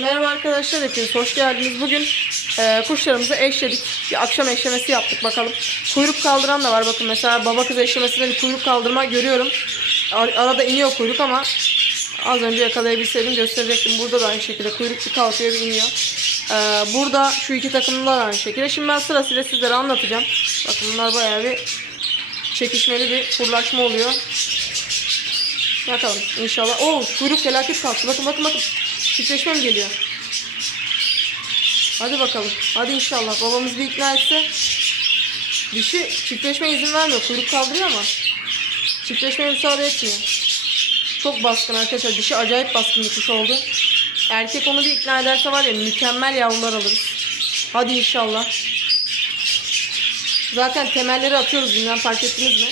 Merhaba arkadaşlar hepiniz hoş geldiniz. Bugün e, kuşlarımızı eşledik. Bir akşam eşlemesi yaptık bakalım. Kuyruk kaldıran da var bakın mesela baba kız eşlemesinde bir kuyruk kaldırma görüyorum. Ar- Arada iniyor kuyruk ama az önce yakalayabilseydim gösterecektim. Burada da aynı şekilde kuyruk bir kalkıyor bir iniyor. E, burada şu iki takımda da aynı şekilde. Şimdi ben sırasıyla sizlere anlatacağım. Bakın bunlar bayağı bir çekişmeli bir fırlaşma oluyor. Bakalım inşallah. Oo kuyruk felaket kalktı. Bakın bakın bakın. Çiftleşme mi geliyor? Hadi bakalım. Hadi inşallah. Babamız bir ikna etse. Dişi çiftleşme izin vermiyor. Kuyruk kaldırıyor ama. Çiftleşmeye müsaade etmiyor. Çok baskın arkadaşlar. Dişi acayip baskın bir kuş oldu. Erkek onu bir ikna ederse var ya mükemmel yavrular alırız. Hadi inşallah. Zaten temelleri atıyoruz bilmem fark ettiniz mi?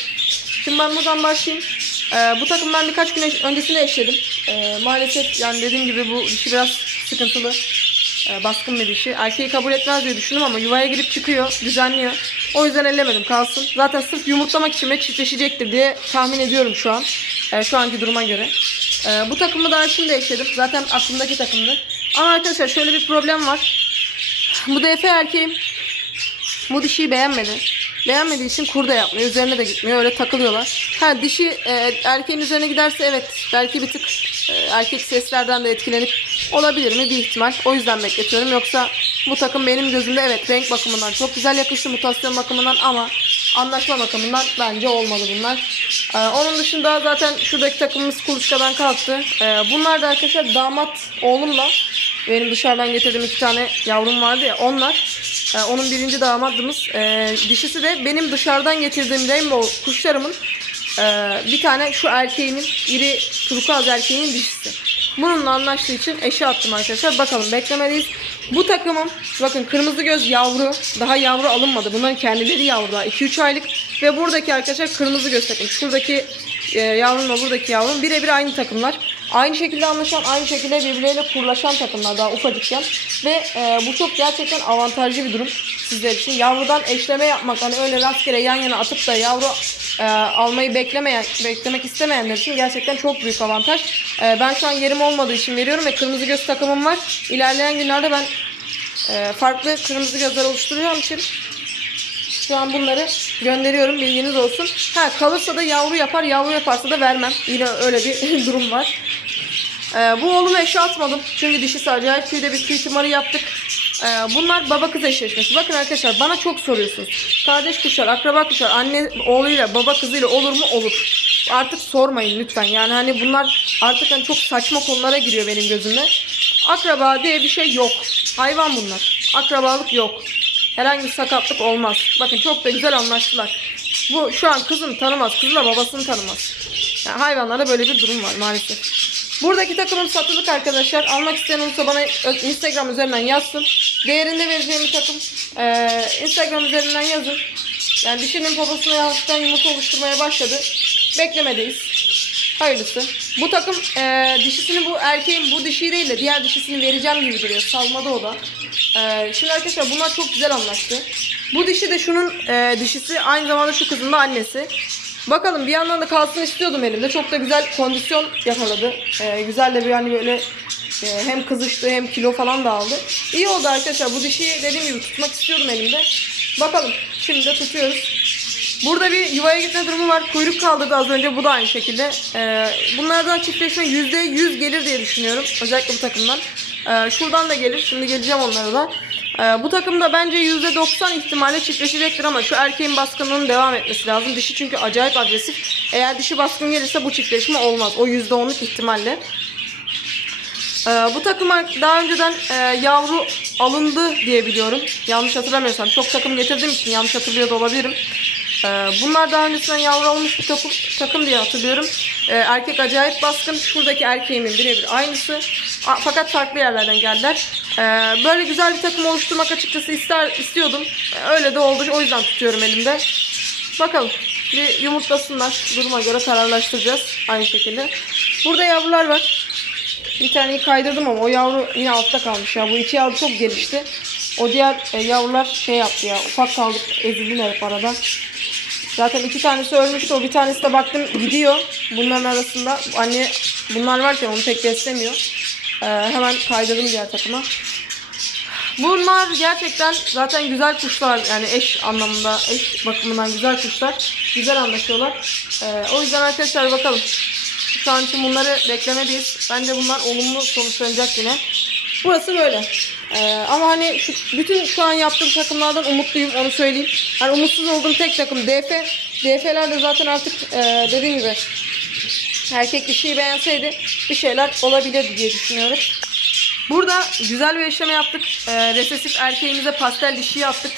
Şimdi ben buradan başlayayım. Ee, bu takım ben birkaç gün öncesinde eşledim. Ee, maalesef yani dediğim gibi bu dişi biraz sıkıntılı. Ee, baskın bir dişi. Erkeği kabul etmez diye düşündüm ama yuvaya girip çıkıyor, düzenliyor. O yüzden ellemedim kalsın. Zaten sırf yumurtlamak için ve çiftleşecektir diye tahmin ediyorum şu an. Ee, şu anki duruma göre. Ee, bu takımı daha şimdi eşledim. Zaten aklımdaki takımdı. Ama arkadaşlar şöyle bir problem var. Bu DF erkeğim bu dişiyi beğenmedi. Beğenmediği için kurda yapmıyor. Üzerine de gitmiyor. Öyle takılıyorlar. Ha dişi e, erkeğin üzerine giderse evet belki bir tık e, erkek seslerden de etkilenip olabilir mi bir ihtimal. O yüzden bekletiyorum. Yoksa bu takım benim gözümde evet renk bakımından çok güzel yakıştı. Mutasyon bakımından ama anlaşma bakımından bence olmadı bunlar. E, onun dışında zaten şuradaki takımımız kuluçkadan kalktı. E, bunlar da arkadaşlar damat oğlumla benim dışarıdan getirdiğim iki tane yavrum vardı ya onlar. Ee, onun birinci damadımız. Ee, dişisi de benim dışarıdan getirdiğim rainbow kuşlarımın ee, bir tane şu erkeğinin iri turkuaz erkeğinin dişisi. Bununla anlaştığı için eşe attım arkadaşlar. Bakalım beklemeliyiz. Bu takımım bakın kırmızı göz yavru. Daha yavru alınmadı. Bunların kendileri yavru daha. 2-3 aylık. Ve buradaki arkadaşlar kırmızı göz takım. Şuradaki e, yavrumla buradaki yavrum birebir aynı takımlar. Aynı şekilde anlaşan, aynı şekilde birbirleriyle kurlaşan takımlar daha ufacıkken. Ve e, bu çok gerçekten avantajlı bir durum sizler için. Yavrudan eşleme yapmak, hani öyle rastgele yan yana atıp da yavru e, almayı beklemeyen, beklemek istemeyenler için gerçekten çok büyük avantaj. E, ben şu an yerim olmadığı için veriyorum ve kırmızı göz takımım var. İlerleyen günlerde ben e, farklı kırmızı gözler oluşturuyorum için şu an bunları gönderiyorum bilginiz olsun. Ha kalırsa da yavru yapar, yavru yaparsa da vermem. Yine öyle bir durum var. Ee, bu oğlumu eşe atmadım. Çünkü dişisi acayip tüyde bir tüy tımarı yaptık. Ee, bunlar baba kız eşleşmesi. Bakın arkadaşlar bana çok soruyorsunuz. Kardeş kuşlar, akraba kuşlar, anne oğluyla baba kızıyla olur mu? Olur. Artık sormayın lütfen. Yani hani bunlar artık hani çok saçma konulara giriyor benim gözümde. Akraba diye bir şey yok. Hayvan bunlar. Akrabalık yok. Herhangi bir sakatlık olmaz. Bakın çok da güzel anlaştılar. Bu şu an kızını tanımaz. Kızı da babasını tanımaz. Yani hayvanlarda böyle bir durum var maalesef. Buradaki takımım satılık arkadaşlar. Almak isteyen olursa bana Instagram üzerinden yazsın. Değerinde vereceğim bir takım. Ee, Instagram üzerinden yazın. Yani dişinin poposuna hafiften yumurta oluşturmaya başladı. Beklemedeyiz. Hayırlısı. Bu takım e, dişisini bu erkeğin bu dişiyi değil de diğer dişisini vereceğim gibi duruyor. Salmadı o da. E, şimdi arkadaşlar bunlar çok güzel anlaştı. Bu dişi de şunun e, dişisi aynı zamanda şu kızın da annesi. Bakalım bir yandan da kalsın istiyordum elimde. Çok da güzel kondisyon yakaladı. E, güzel de bir hani böyle e, hem kızıştı hem kilo falan da aldı. İyi oldu arkadaşlar. Bu dişiyi dediğim gibi tutmak istiyordum elimde. Bakalım. Şimdi de tutuyoruz. Burada bir yuvaya gitme durumu var. Kuyruk kaldırdı az önce. Bu da aynı şekilde. Ee, bunlardan çiftleşme %100 gelir diye düşünüyorum. Özellikle bu takımdan. Ee, şuradan da gelir. Şimdi geleceğim onlara da. Ee, bu takımda bence %90 ihtimalle çiftleşecektir ama şu erkeğin baskınlığının devam etmesi lazım. Dişi çünkü acayip agresif. Eğer dişi baskın gelirse bu çiftleşme olmaz. O %10'luk ihtimalle. Ee, bu takıma daha önceden e, yavru alındı diye biliyorum. Yanlış hatırlamıyorsam. Çok takım getirdiğim için yanlış hatırlıyor da olabilirim. Ee, bunlar daha öncesinden yavru almış bir takım, takım diye hatırlıyorum. Ee, erkek acayip baskın. Şuradaki erkeğimin birebir aynısı. A- fakat farklı yerlerden geldiler. Ee, böyle güzel bir takım oluşturmak açıkçası ister istiyordum. Ee, öyle de oldu. O yüzden tutuyorum elimde. Bakalım. Bir yumurtlasınlar. Duruma göre kararlaştıracağız. Aynı şekilde. Burada yavrular var. Bir taneyi kaydırdım ama o yavru yine altta kalmış ya. Bu iki yavru çok gelişti. O diğer e, yavrular şey yaptı ya. Ufak kaldık. Ezildiler hep arada. Zaten iki tanesi ölmüştü. O bir tanesi de baktım gidiyor. Bunların arasında anne bunlar varken onu pek beslemiyor. Ee, hemen kaydırdım diğer takıma. Bunlar gerçekten zaten güzel kuşlar yani eş anlamında eş bakımından güzel kuşlar. Güzel anlaşıyorlar. Ee, o yüzden arkadaşlar bakalım. Şu an için bunları beklemedeyiz. Bence bunlar olumlu sonuçlanacak yine. Burası böyle. Ee, ama hani şu, bütün şu an yaptığım takımlardan umutluyum onu söyleyeyim. Hani umutsuz olduğum tek takım DF. DF'ler de zaten artık e, dediğim gibi erkek dişiyi beğenseydi bir şeyler olabilirdi diye düşünüyorum. Burada güzel bir işleme yaptık. Ee, resesif erkeğimize pastel dişi yaptık.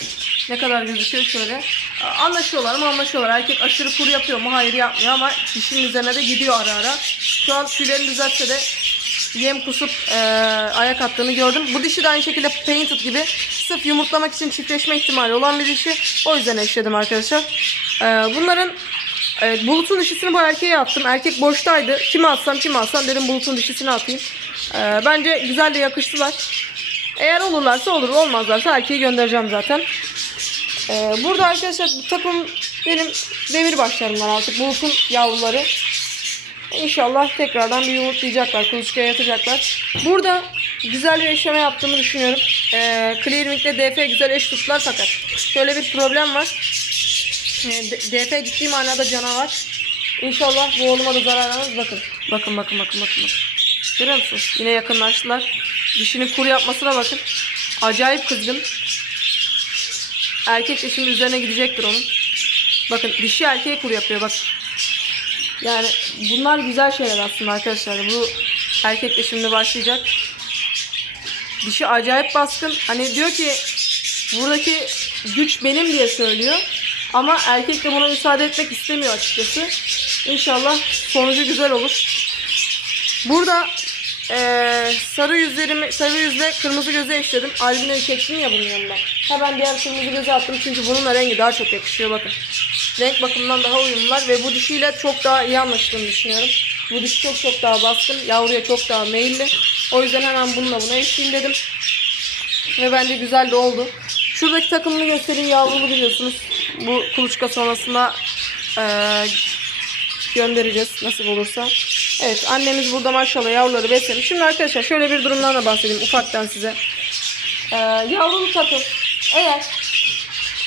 Ne kadar gözüküyor şöyle. Ee, Anlaşıyorlar mı anlaşıyorlar. Erkek aşırı kuru yapıyor mu? Hayır yapmıyor ama dişinin üzerine de gidiyor ara ara. Şu an tüylerini düzeltse de yem kusup e, ayak attığını gördüm. Bu dişi de aynı şekilde painted gibi sırf yumurtlamak için çiftleşme ihtimali olan bir dişi. O yüzden eşledim arkadaşlar. Ee, bunların Evet, bulutun dişisini bu erkeğe attım. Erkek boştaydı. Kimi atsam kimi atsam dedim bulutun dişisini atayım. Ee, bence güzel de yakıştılar. Eğer olurlarsa olur. Olmazlarsa erkeği göndereceğim zaten. Ee, burada arkadaşlar bu takım benim devir başlarımdan artık. Bulutun yavruları. İnşallah tekrardan bir yumurtlayacaklar. Kuluçkaya yatacaklar. Burada güzel bir eşleme yaptığımı düşünüyorum. Ee, Clearwing ile DF güzel eş tuttular fakat şöyle bir problem var. E, D- DF ciddi manada canavar. İnşallah bu oğluma da zarar vermez. Bakın. Bakın bakın bakın bakın. bakın. Görüyor musunuz? Yine yakınlaştılar. Dişinin kuru yapmasına bakın. Acayip kızgın. Erkek de şimdi üzerine gidecektir onun. Bakın dişi erkeğe kuru yapıyor bak. Yani bunlar güzel şeyler aslında arkadaşlar. Bu erkek de şimdi başlayacak. Dişi acayip baskın. Hani diyor ki buradaki güç benim diye söylüyor. Ama erkek de buna müsaade etmek istemiyor açıkçası. İnşallah sonucu güzel olur. Burada eee, sarı yüzlerimi, sarı yüzle kırmızı göze eşledim. Albino'yu çektim ya bunun yanına. Hemen diğer kırmızı göze attım çünkü bununla rengi daha çok yakışıyor bakın. Renk bakımından daha uyumlular ve bu dişiyle çok daha iyi anlaştığını düşünüyorum. Bu dişi çok çok daha baskın, yavruya çok daha meyilli. O yüzden hemen bununla buna eşleyeyim dedim. Ve bence güzel de oldu. Şuradaki takımını göstereyim yavrulu biliyorsunuz. Bu kuluçka sonrasında eee, göndereceğiz nasip olursa. Evet annemiz burada maşallah yavruları beslemiş. Şimdi arkadaşlar şöyle bir durumdan da bahsedeyim ufaktan size. Eee yavrulu takım eğer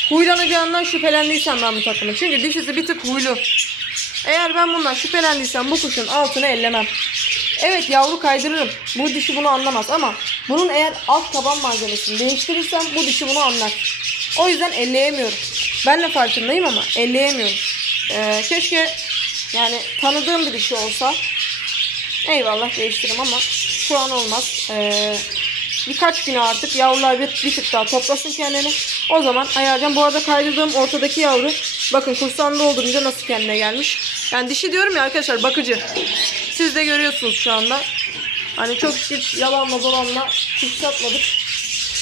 huylanacağından şüphelendiysem ben bu takımın. Çünkü dişisi bir tık huylu. Eğer ben bundan şüphelendiysem bu kuşun altını ellemem. Evet yavru kaydırırım. Bu dişi bunu anlamaz ama bunun eğer alt taban malzemesini değiştirirsem bu dişi bunu anlar. O yüzden elleyemiyorum. Ben de farkındayım ama elleyemiyorum. Ee, keşke yani tanıdığım bir dişi olsa eyvallah değiştiririm ama şu an olmaz. Ee, birkaç güne artık yavrular bir, bir tık daha toplasın kendini. O zaman ayarlayacağım. Bu arada kaydırdığım ortadaki yavru bakın kursağını doldurunca nasıl kendine gelmiş. Yani dişi diyorum ya arkadaşlar bakıcı. Siz de görüyorsunuz şu anda. Hani çok hiç yalanla dolanla kuş satmadık.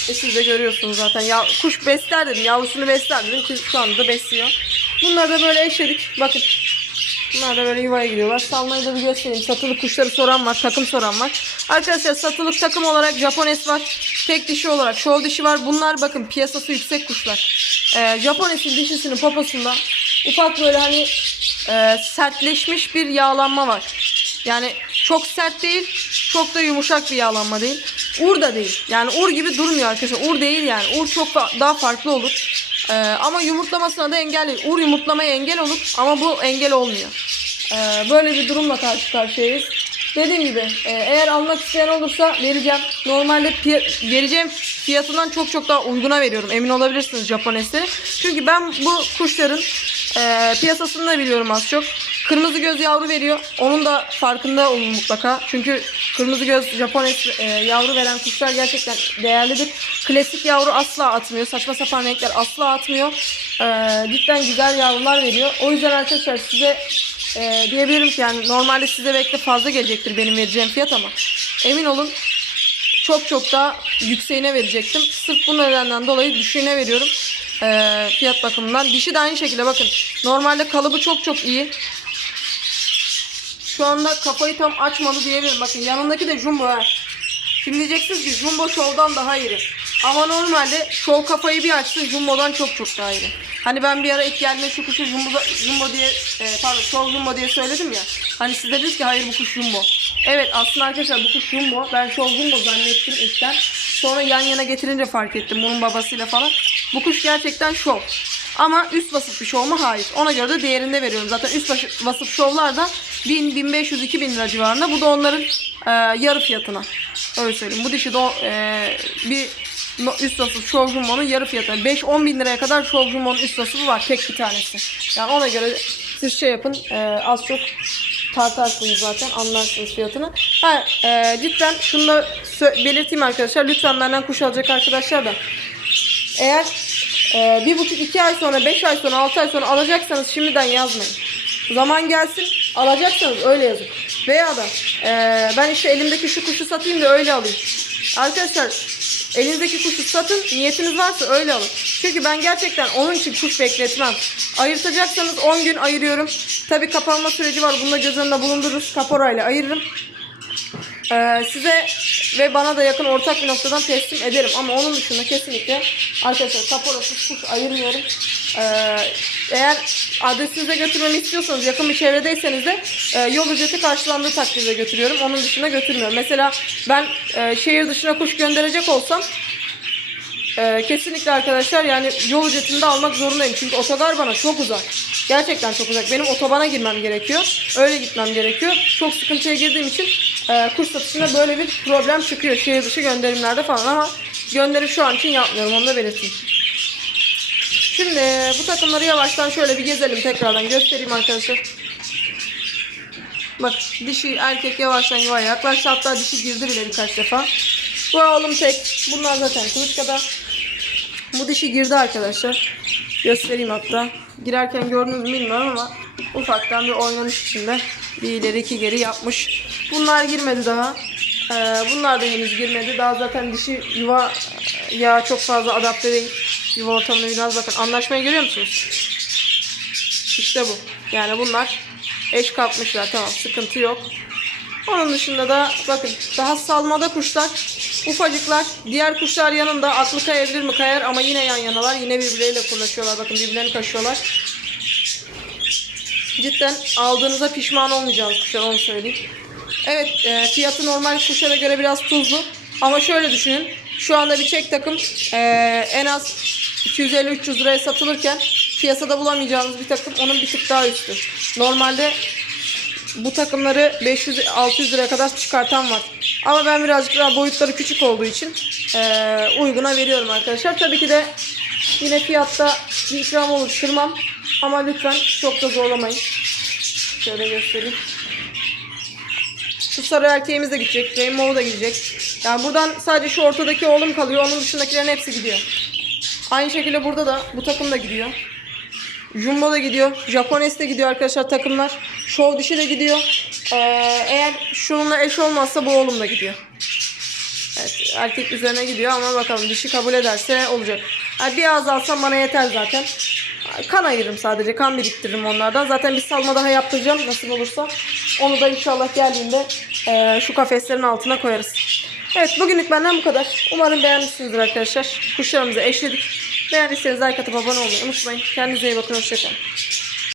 E siz de görüyorsunuz zaten. Ya, kuş besler dedim. Yavrusunu besler dedim. Kuş şu anda da besliyor. Bunları da böyle eşledik. Bakın. Bunlar da böyle yuvaya gidiyorlar. Salmayı da bir göstereyim. Satılık kuşları soran var. Takım soran var. Arkadaşlar satılık takım olarak Japones var. Tek dişi olarak şov dişi var. Bunlar bakın piyasası yüksek kuşlar. Ee, Japones'in dişisinin poposunda ufak böyle hani e, sertleşmiş bir yağlanma var. Yani çok sert değil, çok da yumuşak bir yağlanma değil. Ur da değil. Yani ur gibi durmuyor arkadaşlar. Ur değil yani. Ur çok daha farklı olur. Ee, ama yumurtlamasına da engel değil. Ur yumurtlamaya engel olur ama bu engel olmuyor. Ee, böyle bir durumla karşı karşıyayız. Dediğim gibi e, eğer almak isteyen olursa vereceğim. Normalde piya- vereceğim fiyatından çok çok daha uyguna veriyorum. Emin olabilirsiniz Japonesleri. Çünkü ben bu kuşların e, piyasasını da biliyorum az çok. Kırmızı göz yavru veriyor. Onun da farkında olun mutlaka. Çünkü kırmızı göz Japones e, yavru veren kuşlar gerçekten değerlidir. Klasik yavru asla atmıyor. Saçma sapan renkler asla atmıyor. E, cidden güzel yavrular veriyor. O yüzden arkadaşlar size e, diyebilirim ki yani normalde size belki de fazla gelecektir benim vereceğim fiyat ama emin olun çok çok daha yükseğine verecektim. Sırf bu nedenden dolayı düşüğüne veriyorum. E, fiyat bakımından. Dişi de aynı şekilde bakın. Normalde kalıbı çok çok iyi. Şu anda kafayı tam açmadı diyebilirim. Bakın yanındaki de jumbo ha. Şimdi diyeceksiniz ki jumbo şovdan daha iyi. Ama normalde şov kafayı bir açsın jumbodan çok çok daha iyi. Hani ben bir ara ilk geldiğinde şu kuşu jumbo, jumbo diye e, pardon şov jumbo diye söyledim ya. Hani siz dediniz ki hayır bu kuş jumbo. Evet aslında arkadaşlar bu kuş jumbo. Ben şov jumbo zannettim ilkten. Sonra yan yana getirince fark ettim bunun babasıyla falan. Bu kuş gerçekten şov. Ama üst vasıf bir şov mu? Hayır. Ona göre de değerinde veriyorum. Zaten üst vasıf şovlar da 1000, 1500, 2000 lira civarında. Bu da onların e, yarı fiyatına. Öyle söyleyeyim. Bu dişi de o, e, bir üst vasıf şov jumbo'nun yarı fiyatına. 5-10 bin liraya kadar şov jumbo'nun üst vasıfı var. Tek bir tanesi. Yani ona göre siz şey yapın. e, az çok tartarsınız zaten anlarsınız fiyatını. Ha, e, cidden şunu da belirteyim arkadaşlar. Lütfen benden kuş alacak arkadaşlar da. Eğer e, bir buçuk iki ay sonra, beş ay sonra, altı ay sonra alacaksanız şimdiden yazmayın. Zaman gelsin alacaksanız öyle yazın. Veya da e, ben işte elimdeki şu kuşu satayım da öyle alayım. Arkadaşlar elinizdeki kuşu satın niyetiniz varsa öyle alın. Çünkü ben gerçekten onun için kuş bekletmem. Ayırtacaksanız 10 gün ayırıyorum. Tabi kapanma süreci var. Bunu da göz önünde bulundururuz. Kaporayla ayırırım. Ee, size ve bana da yakın ortak bir noktadan teslim ederim. Ama onun dışında kesinlikle arkadaşlar kaporasız kuş ayırmıyorum. Ee, eğer adresinize götürmemi istiyorsanız yakın bir çevredeyseniz de e, yol ücreti karşılandığı takdirde götürüyorum. Onun dışında götürmüyorum. Mesela ben e, şehir dışına kuş gönderecek olsam ee, kesinlikle arkadaşlar yani yol ücretini de almak zorundayım. Çünkü otogar bana çok uzak. Gerçekten çok uzak. Benim otobana girmem gerekiyor. Öyle gitmem gerekiyor. Çok sıkıntıya girdiğim için e, kurs satışında böyle bir problem çıkıyor. Şehir dışı gönderimlerde falan ama gönderim şu an için yapmıyorum. Onu da belirteyim. Şimdi bu takımları yavaştan şöyle bir gezelim tekrardan göstereyim arkadaşlar. Bak dişi erkek yavaştan yuvaya yaklaştı. Hatta dişi girdi bile birkaç defa. Bu oğlum tek. Bunlar zaten kuluçkada. Bu dişi girdi arkadaşlar. Göstereyim hatta. Girerken gördünüz mü bilmiyorum ama ufaktan bir oynanış içinde bir ileri iki geri yapmış. Bunlar girmedi daha. Ee, bunlar da henüz girmedi. Daha zaten dişi yuva ya çok fazla adapte değil. Yuva ortamına biraz bakın. Anlaşmayı görüyor musunuz? İşte bu. Yani bunlar eş kapmışlar. Tamam sıkıntı yok. Onun dışında da bakın daha salmada kuşlar ufacıklar. Diğer kuşlar yanında aklı kayabilir mi kayar ama yine yan yanalar. Yine birbirleriyle konuşuyorlar. Bakın birbirlerini kaşıyorlar. Cidden aldığınıza pişman olmayacağınız kuşlar onu söyleyeyim. Evet e, fiyatı normal kuşlara göre biraz tuzlu. Ama şöyle düşünün. Şu anda bir çek takım e, en az 250-300 liraya satılırken piyasada bulamayacağınız bir takım onun bir tık daha üstü. Normalde bu takımları 500-600 liraya kadar çıkartan var. Ama ben birazcık daha boyutları küçük olduğu için eee, uyguna veriyorum arkadaşlar. Tabii ki de yine fiyatta bir ikram olur kırmam. Ama lütfen çok da zorlamayın. Şöyle göstereyim. Şu sarı erkeğimiz de gidecek. Rainbow da gidecek. Yani buradan sadece şu ortadaki oğlum kalıyor. Onun dışındakilerin hepsi gidiyor. Aynı şekilde burada da bu takım da gidiyor. Jumbo da gidiyor. Japones de gidiyor arkadaşlar takımlar. Show dişi de gidiyor. Ee, eğer şununla eş olmazsa bu oğlum da gidiyor. Evet erkek üzerine gidiyor ama bakalım dişi kabul ederse olacak. Yani bir ağız alsam bana yeter zaten. Kan ayırırım sadece. Kan biriktiririm onlardan. Zaten bir salma daha yaptıracağım nasıl olursa. Onu da inşallah geldiğinde eee, şu kafeslerin altına koyarız. Evet bugünlük benden bu kadar. Umarım beğenmişsinizdir arkadaşlar. Kuşlarımızı eşledik. Beğendiyseniz like atıp abone olmayı unutmayın. Kendinize iyi bakın. Hoşçakalın.